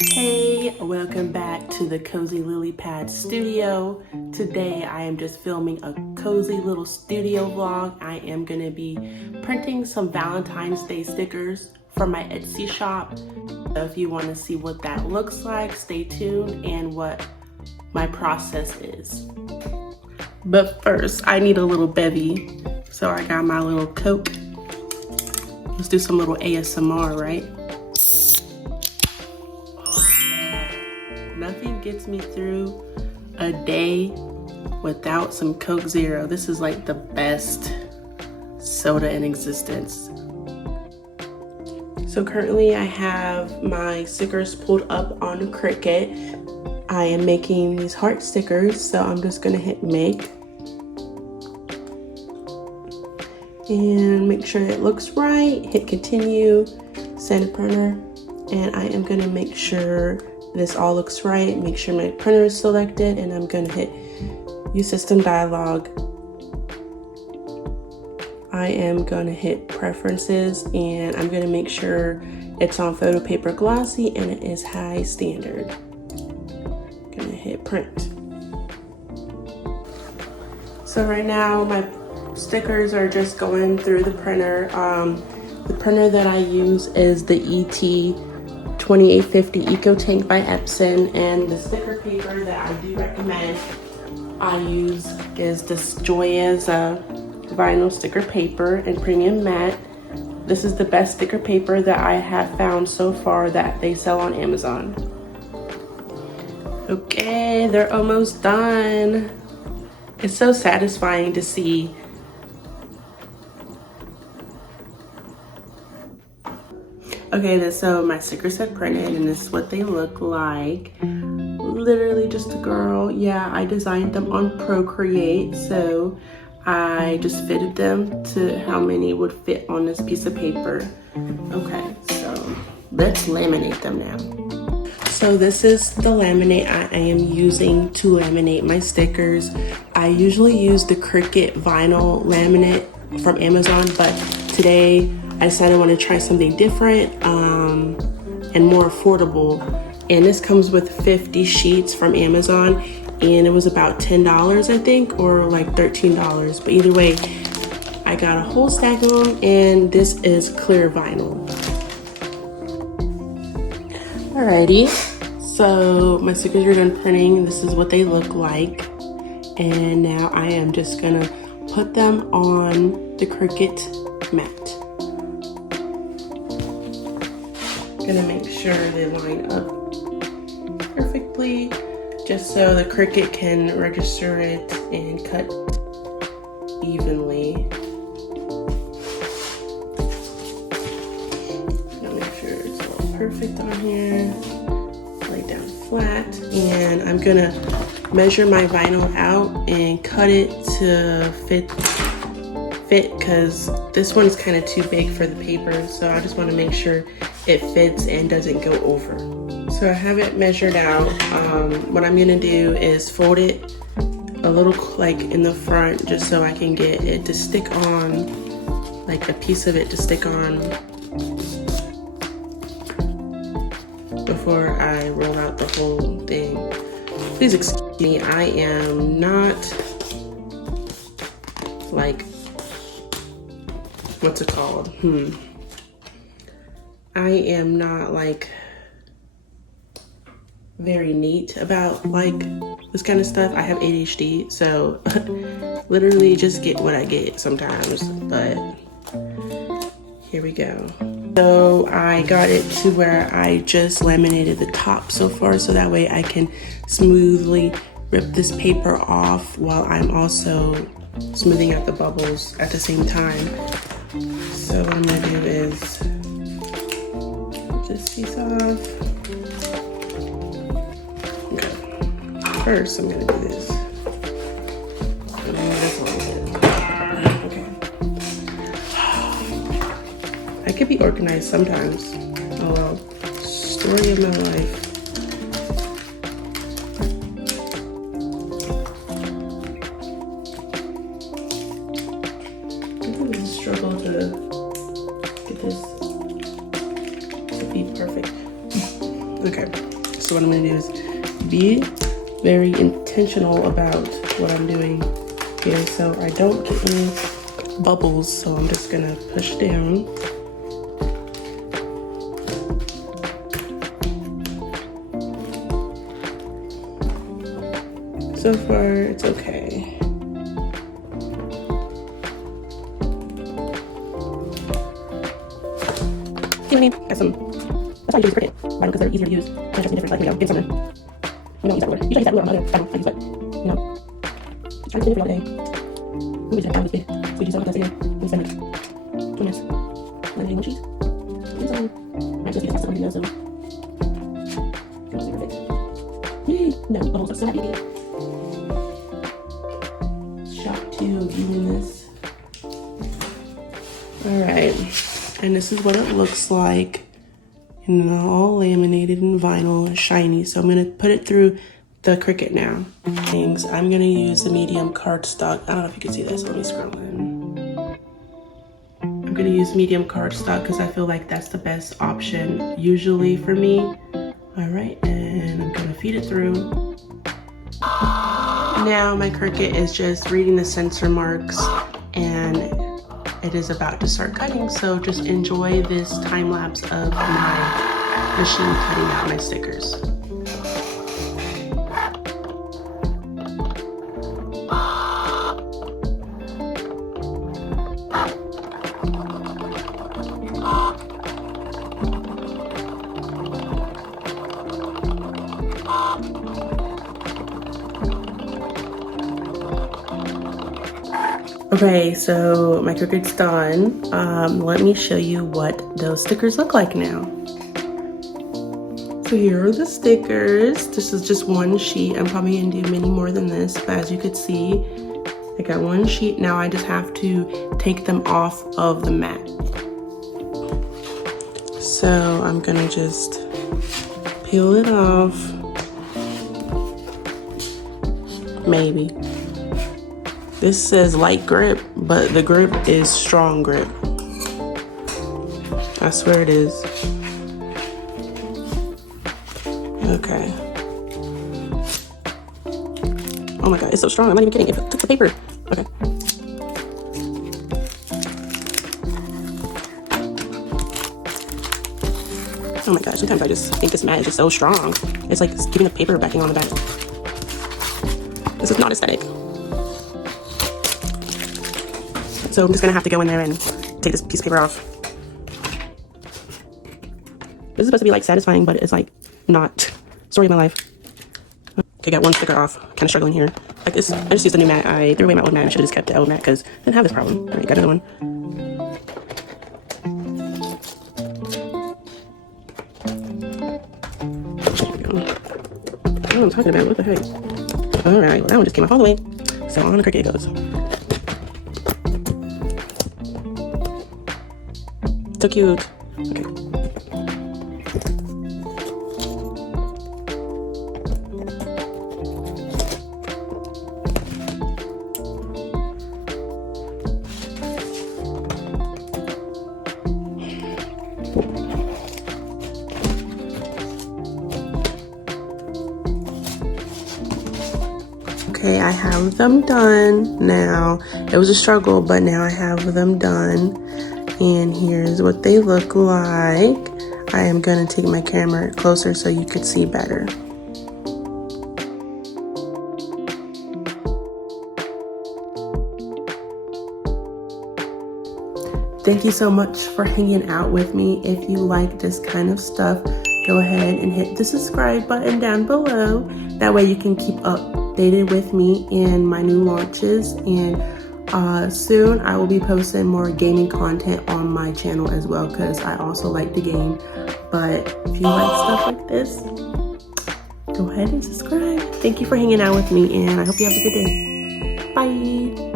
Hey, welcome back to the Cozy Lily Pad Studio. Today I am just filming a cozy little studio vlog. I am going to be printing some Valentine's Day stickers from my Etsy shop. So if you want to see what that looks like, stay tuned and what my process is. But first, I need a little bevy. So I got my little Coke. Let's do some little ASMR, right? Nothing gets me through a day without some Coke Zero. This is like the best soda in existence. So currently I have my stickers pulled up on Cricut. I am making these heart stickers, so I'm just gonna hit make. And make sure it looks right, hit continue, send printer, and I am gonna make sure this all looks right, make sure my printer is selected, and I'm gonna hit use system dialog. I am gonna hit preferences, and I'm gonna make sure it's on photo paper glossy and it is high standard. Gonna hit print. So right now my stickers are just going through the printer. The printer that I use is the ET 2850 Eco Tank by Epson, and the sticker paper that I do recommend I use is this Joyeza vinyl sticker paper in premium matte. This is the best sticker paper that I have found so far that they sell on Amazon. Okay, they're almost done. It's so satisfying to see Okay, so my stickers have printed and this is what they look like. Literally just a girl. Yeah, I designed them on Procreate, so I just fitted them to how many would fit on this piece of paper. Okay, so let's laminate them now. So this is the laminate I am using to laminate my stickers. I usually use the Cricut vinyl laminate from Amazon, but today I decided I want to try something different and more affordable. And this comes with 50 sheets from Amazon, and it was about $10, I think, or like $13. But either way, I got a whole stack of them, and this is clear vinyl. Alrighty, so my stickers are done printing. This is what they look like. And now I am just gonna put them on the Cricut mat. Gonna make sure they line up perfectly, just so the Cricut can register it and cut evenly. Gonna make sure it's all perfect on here. Lay down flat, and I'm gonna measure my vinyl out and cut it to fit because this one's kind of too big for the paper, so I just want to make sure it fits and doesn't go over. So I have it measured out. What I'm gonna do is fold it a little like in the front, just so I can get it to stick on, like a piece of it to stick on before I roll out the whole thing. Please excuse me, I am not like, what's it called? I am not like very neat about like this kind of stuff. I have ADHD, so literally just get what I get sometimes, but here we go. So I got it to where I just laminated the top so far, so that way I can smoothly rip this paper off while I'm also smoothing out the bubbles at the same time. So what I'm gonna do is this piece off. Okay. First, I'm gonna do this. And then this one. Okay. I could be organized sometimes. Oh well. Story of my life. I think it's a struggle to get this to be perfect. Okay. So what I'm gonna do is be very intentional about what I'm doing here so I don't get any bubbles. So I'm just gonna push down. So far, it's okay. Got some. That's how you use Cricut. Why? Because they're easier to use. They're just different. Like, get something. Use that ruler. Usually use that ruler on other. I don't use it. Just trying to clean it for all day. We just have time to get. So we just don't have to see it. We spend it. 20 minutes. Then one sheet. And some. I'm just gonna get so. Perfect. Yay! No bubbles. I'm so happy. Shocked to doing this. All right. And this is what it looks like, and all laminated in vinyl, shiny. So I'm gonna put it through the Cricut now. Things. I'm gonna use the medium cardstock. I don't know if you can see this. Let me scroll in. I'm gonna use medium cardstock because I feel like that's the best option usually for me. All right, and I'm gonna feed it through. Now my Cricut is just reading the sensor marks, and it is about to start cutting, so just enjoy this time lapse of my machine cutting out my stickers. Okay, so my Cricut's done. Let me show you what those stickers look like now. So here are the stickers. This is just one sheet. I'm probably gonna do many more than this, but as you could see, I got one sheet. Now I just have to take them off of the mat. So I'm gonna just peel it off. Maybe. This says light grip, but the grip is strong grip. I swear it is. Okay. Oh my god, it's so strong. I'm not even kidding. It took the paper. Okay. Oh my gosh, sometimes I just think this mat is just so strong. It's like keeping the paper backing on the back. This is not aesthetic. So I'm just gonna have to go in there and take this piece of paper off. This is supposed to be like satisfying, but it's like not. Story of my life. Okay, got one sticker off. Kind of struggling here. Like this, I just used a new mat. I threw away my old mat. I should have just kept the old mat because I didn't have this problem. All right, got another one. There we go. I don't know what I'm talking about. What the heck? All right, well, that one just came off all the way. So on the Cricut it goes. So cute. Okay. Okay, I have them done now. It was a struggle, but now I have them done. And here's what they look like. I am gonna take my camera closer so you could see better. Thank you so much for hanging out with me. If you like this kind of stuff, go ahead and hit the subscribe button down below. That way you can keep updated with me and my new launches. And soon I will be posting more gaming content on my channel as well, because I also like to game. But if you like stuff like this, go ahead and subscribe. Thank you for hanging out with me, and I hope you have a good day. Bye.